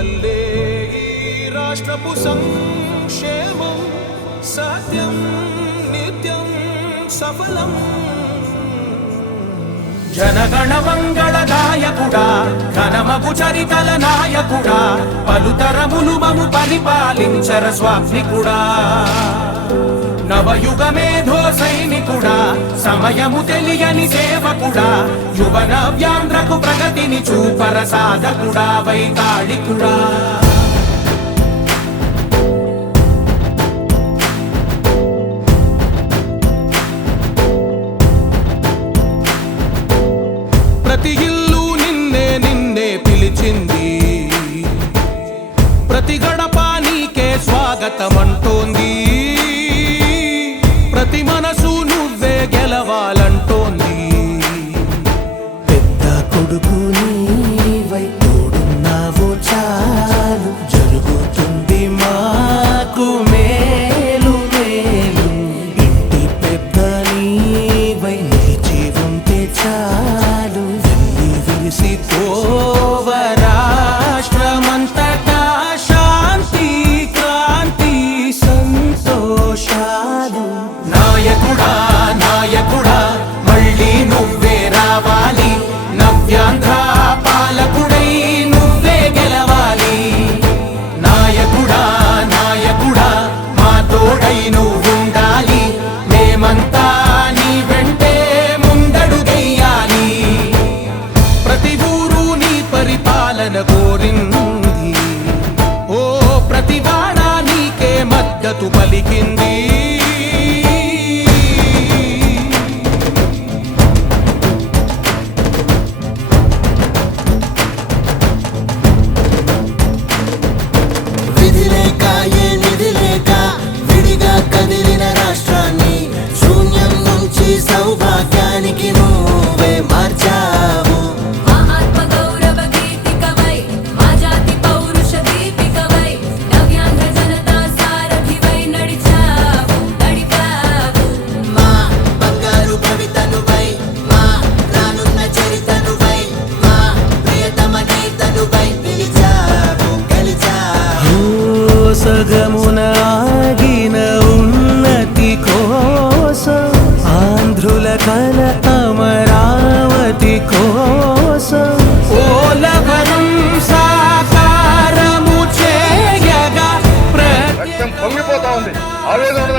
వల్లే ఈ రాష్ట్రపు సంక్షేమం సత్యం నిత్యం సఫలం. జనగణ మంగళ గాయకుడా ఘనమగు చరితల నాయకుడా పలుతరములు మము పరిపాలించర స్వాప్నికుడా. నవయుగ మేధో సైనికుడా సమయము తెలియని సేవకుడా యువ నవ్యాంధ్రకు ప్రగతిని చూపర సాధకుడా వైతాళికుడా. ప్రతి ఇల్లు నిన్నే నిన్నే పిలిచింది, ప్రతి గడప నీకే స్వాగతమంటోంది, ప్రతి మనసు నువ్వే గెలవాలంటోంది. పెద్ద కొడుకు నీవై తోడున్నావు చాలు జరుగుతుంది మాకు మేలు మేలు. ఇంటి పెద్ద నీవై నిలిచి ఉంటే చాలు వెళ్ళి విరిసి తోవ రాష్ట్రమంతటా శాంతి క్రాంతి సంతోషాలు. నాయకుడా నాయకుడా మళ్ళీ నువ్వే రావాలి, నవ్యాంధ్ర పాలకుడై నువ్వే గెలవాలి. నాయకుడా నాయకుడా మా తోడై నువ్వుండాలి, మేమంతా నీ వెంటే ముందడుగెయ్యాలి. ప్రతి ఊరు నీ పరిపాలన కోరింది, ఓ ప్రతివాడ నీకే మద్దతు పలికింది. విధిలేక ఏ నిధిలేక విడిగా కదిలిన రాష్ట్రాన్ని శూన్యం నుంచి సౌభాగ్యానికి నువ్వే మార్చావు. ఆత్మ గౌరవ గీతికవై మా జాతి పౌరుష దీపికవై నవ్యాంధ్ర జనతా సారథివై నడిచావు నడిపావు. మా బంగారు భవితనువై మా రానున్న చరితనువై మా ప్రియతమ నేతనువై పిలిచావు గెలిచావు. సగమున ఆగిన ఉన్నతి కోసం ఆంధ్రుల కల అమరావతి కోసం ఓలవరం సాకారము చేయగా రక్తం పొంగిపోతా ఉంది, ఆవేదన